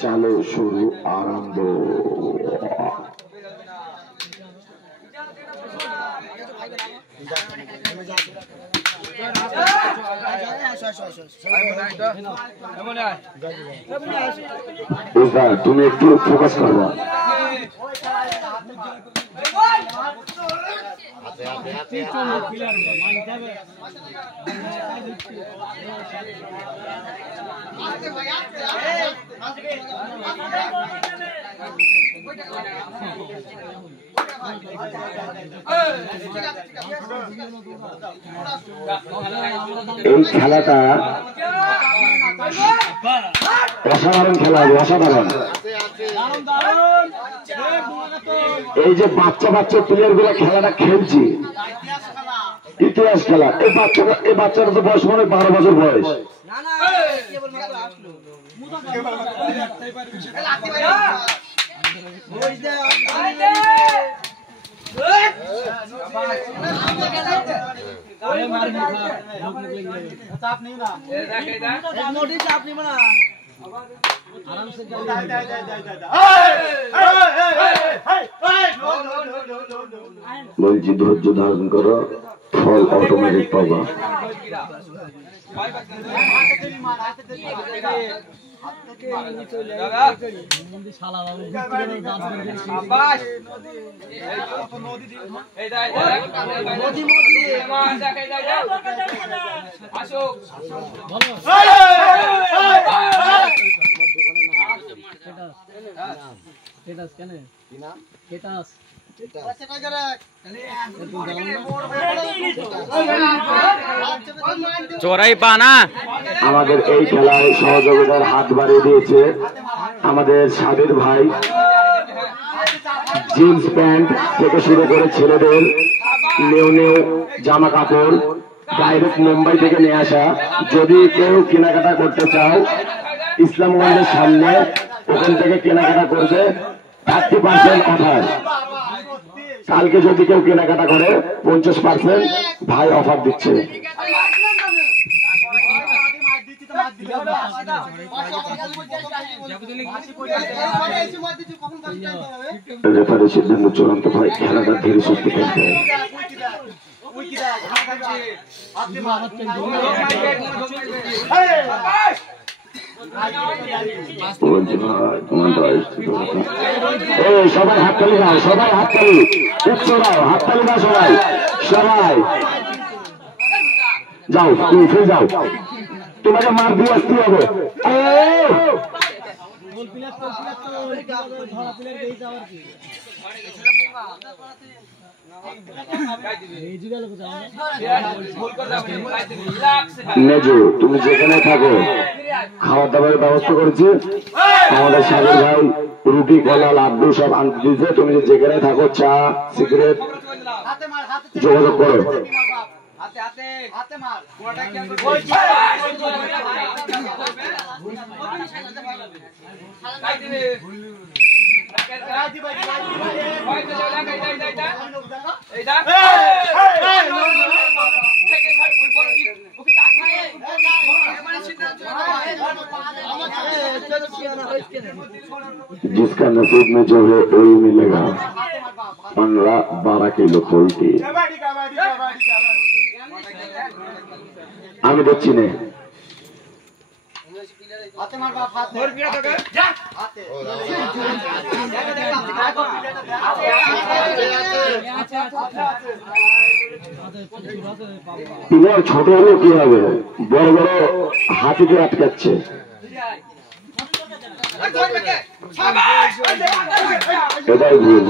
চালু শুরু আরম্ভ। তুমি একটু ফোকাস করবা। এই খেলাটা অসাধারণ খেলা, অসাধারণ। এই যে বাচ্চা বাচ্চা প্লেয়ার গুলো খেলাটা খেলছি, ইতিহাস খেলা। এই বাচ্চাটা তো বয়স মনে 12 বছর বয়স। বলছি ধৈর্য ধারণ করো, ফল অটোমেটিক পাবা। চোরাই পানা আমাদের এই খেলায় সহযোগিতার হাত বাড়িয়ে দিয়েছে আমাদের সাবির ভাই। জিন্স প্যান্ট থেকে শুরু করে ছেলেদের নিউ নিউ জামা কাপড় ডাইরেক্ট মুম্বাই থেকে নিয়ে আসা। যদি কেউ কেনাকাটা করতে চাও ইসলামগঞ্জের সামনে, ওখান থেকে কেনাকাটা করবে 30% অফার। কালকে যদি কেউ কেনাকাটা করে 50% ভাই অফার দিচ্ছে। রেফারি সিদ্ধান্ত চূড়ান্ত, ভাই খেলাটা ধীরে সুস্থে খেলতে হবে। সবাই হাততালি দাও, সবাই হাততালি উচ্চ দাও, হাততালি দাও সবাই। সবাই যাও, তুমি ফিরে যাও, তোমাকে মার দিয়ে আসতে হবে। মেজু, তুমি যেখানে থাকো খাবার দাবারের ব্যবস্থা করেছি। আমাদের সাগর ভাই রুটি কলা লাড্ডু সব আনতে দিয়েছে। তুমি যেখানে থাকো চা সিগারেট যোগাযোগ করো। जिसका नसीब में जो है वही मिलेगा। 15-12 किलो पोल्ट्री আমি দেখছি না। প্লেয়ার ছোট হলে কি হবে, বড় বড় হাতিকে আটকাচ্ছে। এটাই ভুল।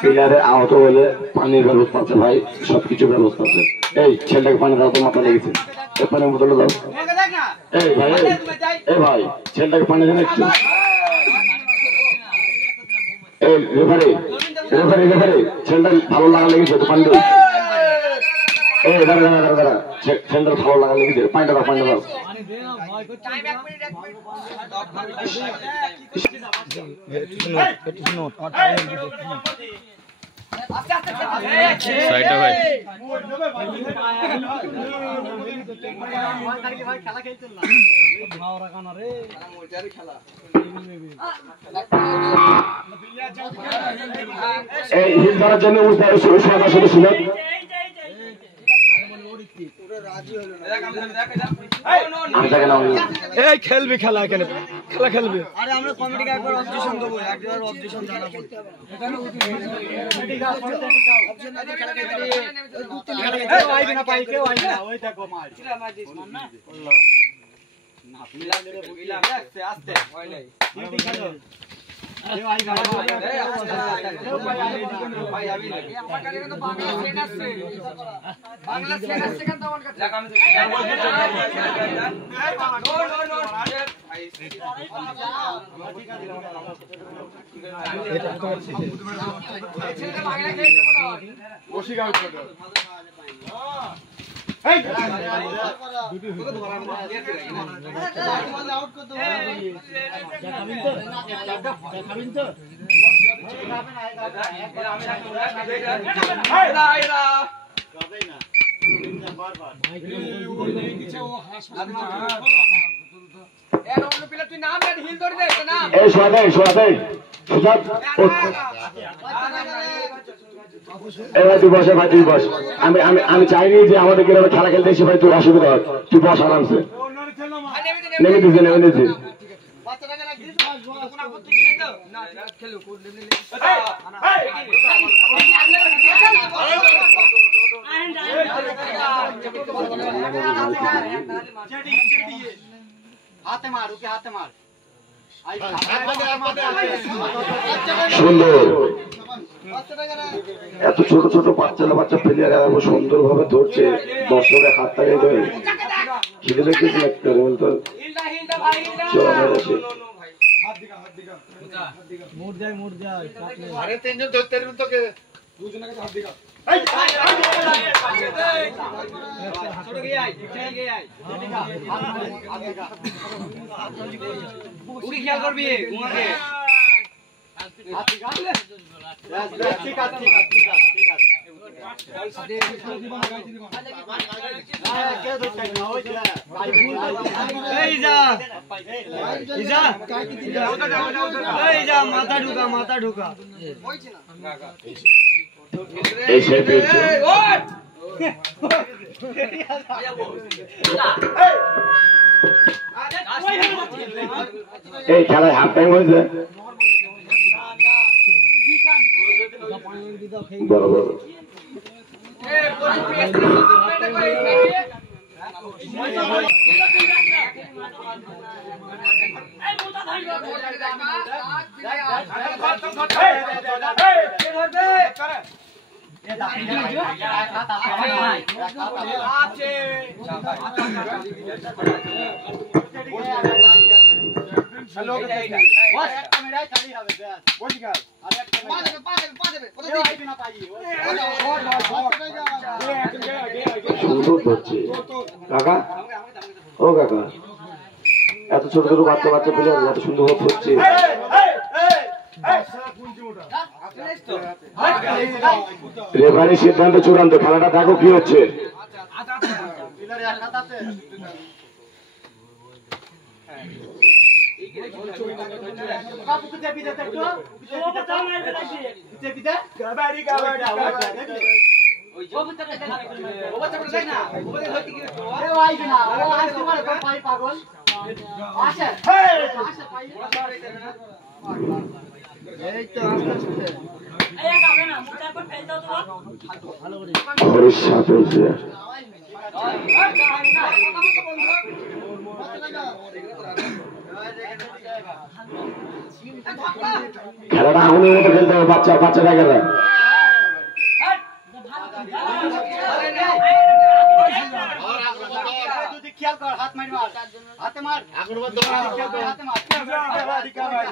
প্লেয়ারে আহত হলে পানির ব্যবস্থা আছে ভাই, সবকিছু ব্যবস্থা আছে। এই ছেলেটাকে পানি দাও তো, মাথা লেগেছে, পানির বোতলে দাও। এই ভাই, এই ভাই ছেলেটাকে পানি দেন একটু। এই রেফারি রেফারি রেফারি স্যান্ডেল ভালো লাগা লেগেছে তো পানি দাও। এই দাঁড়া দাঁড়া দাঁড়া দাঁড়া স্যান্ডেল ভালো লাগা লেগেছে পানি দাও পানি দাও। সাইডে ভাই এই হিল ধরার জন্য সদা সদস্য এই খেলবি খেলা এখানে খেলা খেলবি আরে আমরা কমিটিকে একবার অবজেকশন দেবো একবার অবজেকশন জানাবো আমি চাইনি যে আমাদের গ্রামে খেলা খেলতে এসে ভাই তোর অসুবিধা হয় তুই বস আরামসে নেমে দিচ্ছে নেমে দিচ্ছে হাতে মার ওকে হাতে মার সুন্দর এত ছোট ছোট বাচ্চা প্লেয়ার এত সুন্দর ভাবে ধরছে দর্শকের হাত তাকে ধরে খিদে দেখতেছি একটা বলতো আরে তিনজন ধরতে পারবেন তোকে দুজনকে হাত দিগা খেয়াল করবি ঘুমাকে ঠিক আছে মাথা ঢুকা মাথা ঢুকা এই খেলায় হাফ টাইম হয়েছে বড় বড় সুন্দর করছে কাকা ও কাকা এত ছোট ছোট বাচ্চা প্লেয়ার এত সুন্দর হচ্ছে রেফারির সিদ্ধান্ত চূড়ান্ত খেলাটা দেখো কি হচ্ছে খেলাটা আগুনের মতো খেলতে হবে বাচ্চারা গেলে খেয়াল কর হাত মার হাতে মার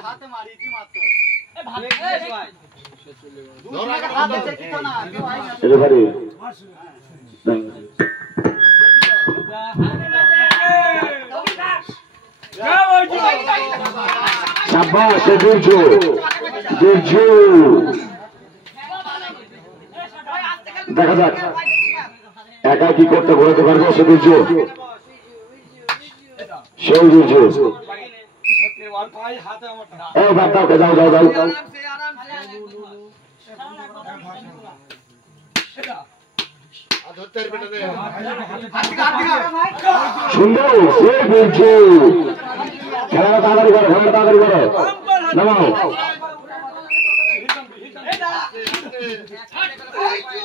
হাতে মার ইজি মাত্র রেফারি শাবাশ দুর্জু দুর্জু দেখা যাক একা কি করতে ঘোরাতে পারবে সে দুর্জু সেই দুর্জু এই বাদ দাও যাও যাও যাও সুন্দর সে দুর্জু খেলাটা তাড়াতাড়ি করো খেলাটা তাড়াতাড়ি করো নামাও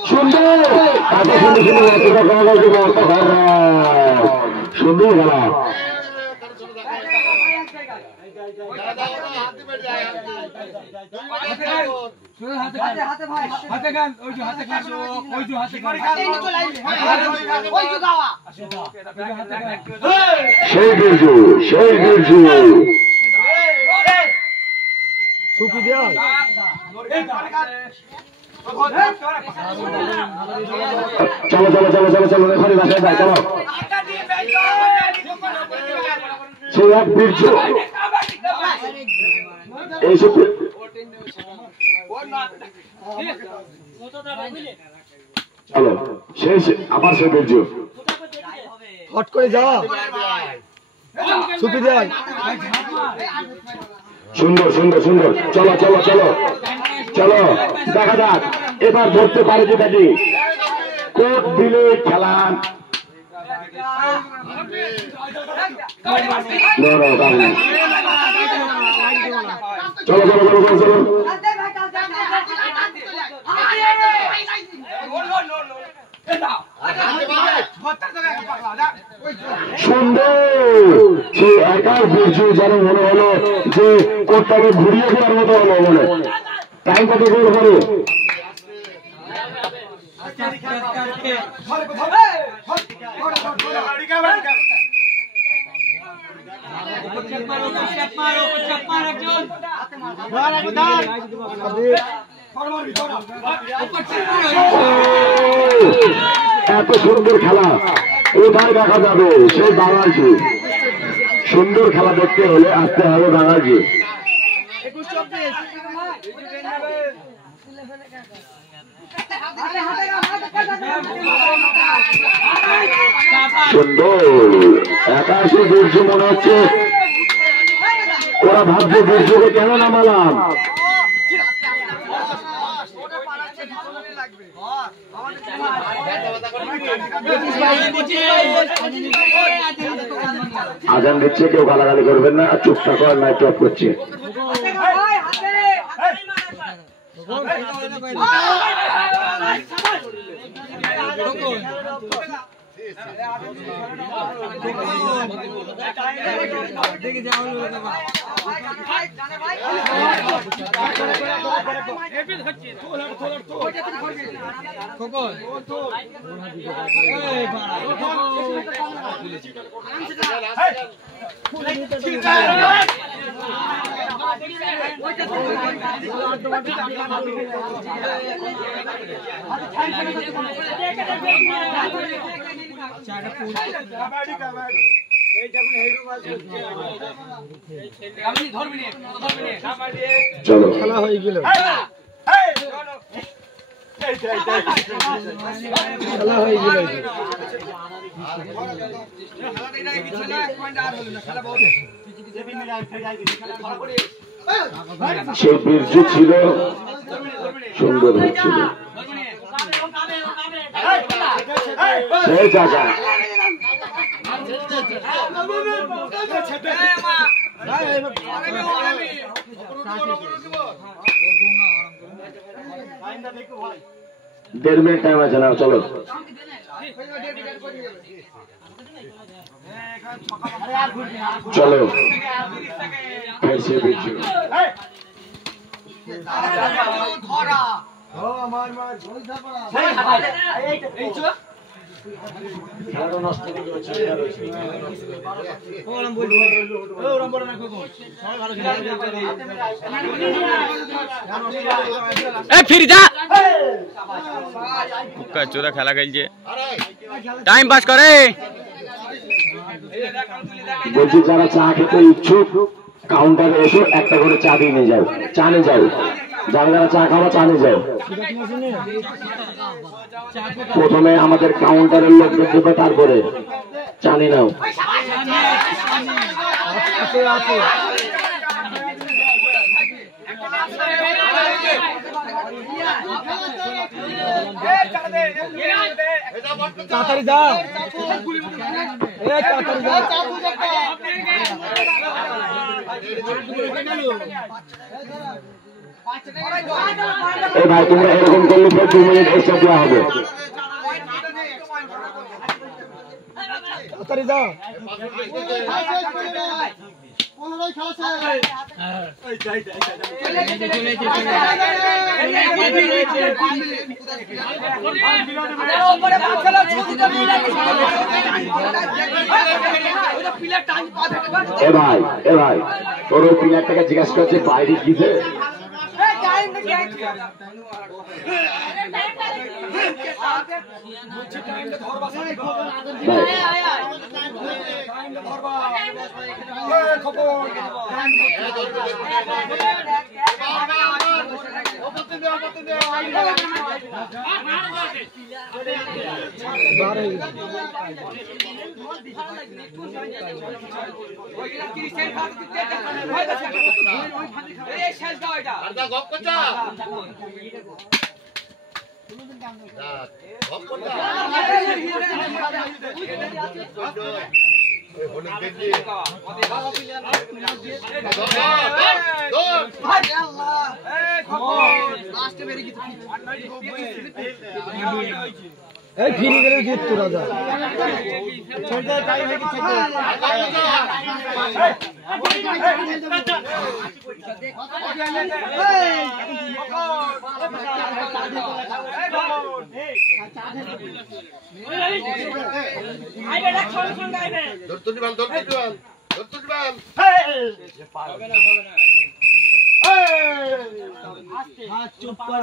সুন্দর সুন্দর খেলা সেই বিরজু সেই বিরজু সুপি দেওয়া চলো চলো চলো চলো চলো রেফারি বাসায় যায় চলো সেই এক বিরজু এইসব চলো সেই আবার সেই বিরজু হট করে যাওয়া সুপি দেওয়া সুন্দর সুন্দর সুন্দর চলো চলো চলো চলো দেখা যাক এবার ধরতে পারে যেটা কি কোট দিলে খেলা চলো চলো চলো চলো চলো সুন্দর সে একার বিরজু যেন মনে হলো যে কোটটাকে ঘুরিয়ে ফেরার মতো হলো মনে টাইম কত গোল করে এত সুন্দর খেলা এবার দেখা যাবে সেই বাঙালি সুন্দর খেলা দেখতে হলে আসতে হবে বাঙালি সুন্দর একাশি দুর্যোগ মনে হচ্ছে ওরা ভাবছে দুর্যোগে কেন নামালাম আজান দিচ্ছে কেউ গালাগালি করবেন না চুপটা কর না চুপ করছে চলো খেলা হয়ে গেল খেলা হয়ে গেল সে বীর্যু ছিল সুন্দর হচ্ছিল সেই জায়গা দেড় মিনিট টাইম আছে না চলো চলো ফের সে বীর্যু ফিরে যা চোরা খেলা খেলছে টাইম পাস করে। বলছি যারা চা খেতে ইচ্ছুক কাউন্টারে এসে একটা করে চা দিয়ে নিয়ে যাও, চা নিয়ে যাও। যারা যারা চা খাওয়া চা নিয়ে যাও। প্রথমে আমাদের কাউন্টারের লোকদের দেবে, তারপরে চা নিয়ে নাও। তাড়াতাড়ি যা, তাড়াতাড়ি যা। এ ভাই তোমরা এরকম করলে 2 মিনিট এক্সট্রা দেওয়া হবে। তাড়াতাড়ি যা। এ ভাই তোর ওই প্লেয়ারটাকে জিজ্ঞাসা করছে বাইরে গিয়েছে। এই ফিরে গেলে জিত তোরা যা। চুপ কর।